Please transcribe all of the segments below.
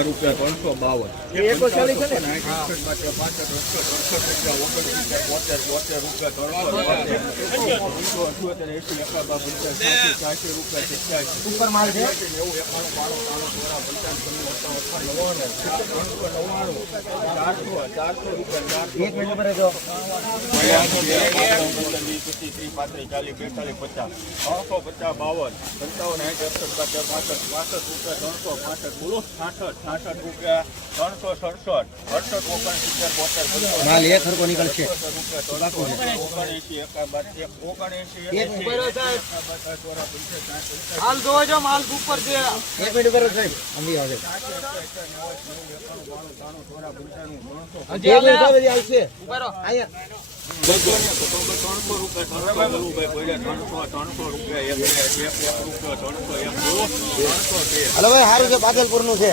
પચાસ રૂપિયા ત્રણસો બાવન એકસો ચાલીસ છે ને? ઉપર માલ છે એક મિનિટ ઉપર રહેજો. પચાસ બાવન પંચાવન સાઠ એકસઠ પચાસ પાસઠ પાસઠ રૂપિયા ત્રણસો પાસઠ બોલો છાસઠ છાસઠ રૂપિયા ત્રણસો સડસઠ અડસઠ ઓગણસિત્તેર બોતેર માલ એક હરકો નીકળશે. એક હાલ જોવો છો માલ ઉપર છે એક મિનિટ જ સાહેબ અમી આવશે. બે હલો ભાઈ સારું છે પાતલપુરનું છે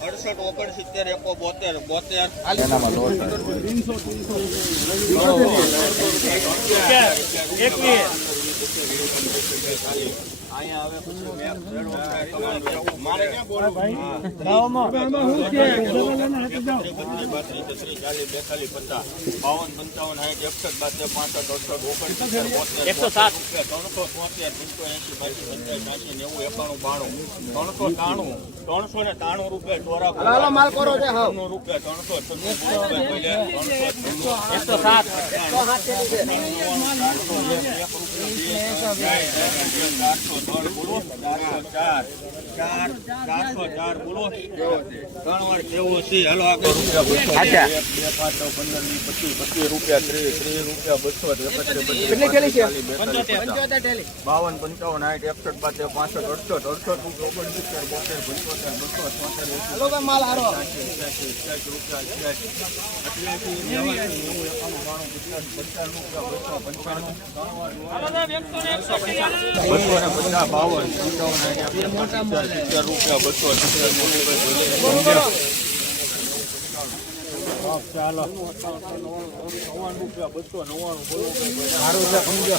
ત્રણસો ચાર પાંચ બોતેર બોતેર. આઠ નવ બાર પંદર પંદર ઓગણ અઢાર વીસ બાવીસ કોરું છે તમ તારે સાઈઝ વાળું સારું છે એક મિનિટ સારું છે સારું નીકળું જો ભાઈ અડસઠ ઓગણસિત્તેર એકો બોતેર બોતેર અહીંયા આવે પછી મેં મારે ક્યાં બોલવું બાવન પંચાવન સાઠ એકસઠ બાતેર પાસઠ અડસઠ ઓગણસિત્તેર બોતેર એકસો સાત. ત્રણસો તોતેર ત્રણસો એસી બાસી પંચાસ છ્યાસી નેવું એકાણું બાણું ત્રણસો ત્રાણું ત્રણસો ને ત્રાણું રૂપિયા ચોરા માલ કરો છે ત્રણસો રૂપિયા ત્રણસો ત્રણસો એકસો સાત છે બાવન પંચાવન આઠ એકસઠ બાતેર પાસઠ અડસઠ અડસઠ રૂપિયા ઓગણસિત્તેર બોતેર પંચોતેર બસો છોતેર એસી રૂપિયા માલ હારો બસો ને પચાસ બાવન સિત્તેર રૂપિયા બસો ચાલો નવ્વાણું રૂપિયા બસો નવ્વાણું બોલો સારું છે સમજો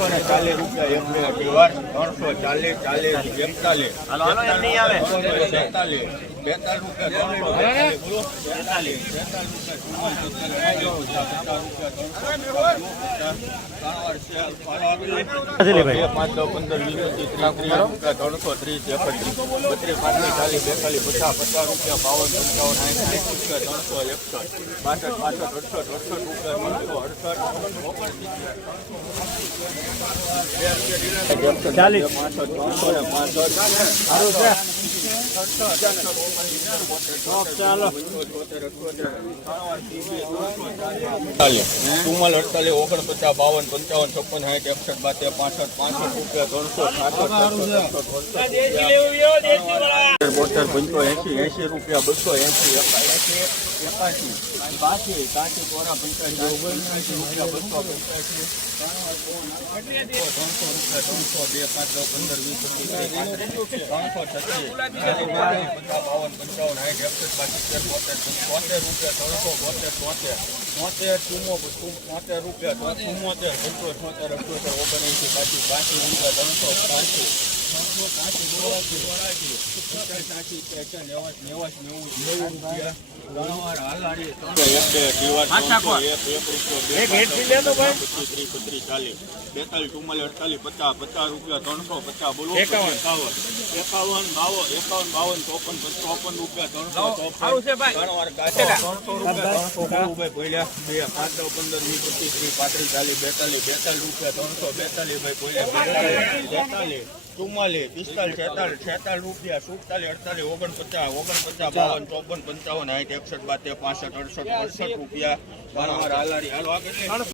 ત્રણસો ને ચાલીસ રૂપિયા એક બે અઢી વાર ત્રણસો ચાલીસ ચાલીસ એકતાલીસ રૂપિયા ત્રણસો પચીસ ત્રીસ એકત્રીસ બત્રીસ પાંત્રીસ ચાલીસ બેતાલીસ પચાસ પચાસ રૂપિયા બાવન પંચાવન સાઠ રૂપિયા ત્રણસો એકસઠ બાસઠ પાસઠ અડસઠ અડસઠ રૂપિયા ત્રણસો અડસઠ ઓગણસિત્તેર ચાલીસ પાંસઠ ત્રણસો ને પાંસઠ ચુમ્માલ અડતાલીસ ઓગણપચાસ બાવન પંચાવન છપ્પન સાઠ એકસઠ બાતે પાસઠ પાસઠ રૂપિયા ત્રણસો બોતેર પંચો એસી એસી રૂપિયા બસો એસી એકાસી ત્રણસો રૂપિયા ત્રણસો બે પાંચ પંદર વીસ ત્રણસો છત્રીસ બાવન પંચાવન સાઠ એકસઠ બાસી બોતેર બોતેર રૂપિયા ત્રણસો બોતેર તોતેર તોતેર ચુમ્મો તોતેર રૂપિયા ચુમ્મોતેર પંચો છોતેર અઠ્યોતેર ઓગણએંસી બાસી બાસી રૂપિયા, ત્રણસો પાંચી. બેતાલીસ ચુમ્માલીસ અડતાલીસ પચાસ પચાસ રૂપિયા ત્રણસો પચાસ બોલો. એકાવન. એકાવન બાવન એકાવન બાવન ચોપન ચોપન રૂપિયા ત્રણસો ચોપન. ત્રણસો રૂપિયા ત્રણસો ભાઈ બે પાંચ પંદર વીસ પચીસ ત્રીસ પાંત્રીસ ચાલીસ બેતાલીસ બેતાલીસ રૂપિયા ત્રણસો બેતાલીસ ભાઈ બેતાલીસ બેતાલીસ. ચુમ્માલીસ પિસ્તાલીસ છેતાલીસ છેતાલીસ રૂપિયા સુડતાલીસ અડતાલીસ ઓગણપચાસ ઓગણપચાસ બાવન ચોપન પંચાવન સાઠ એકસઠ બાતેર પાસઠ અડસઠ અડસઠ રૂપિયા. વારંવાર વાર હાલારી. હાલો આગળ લે.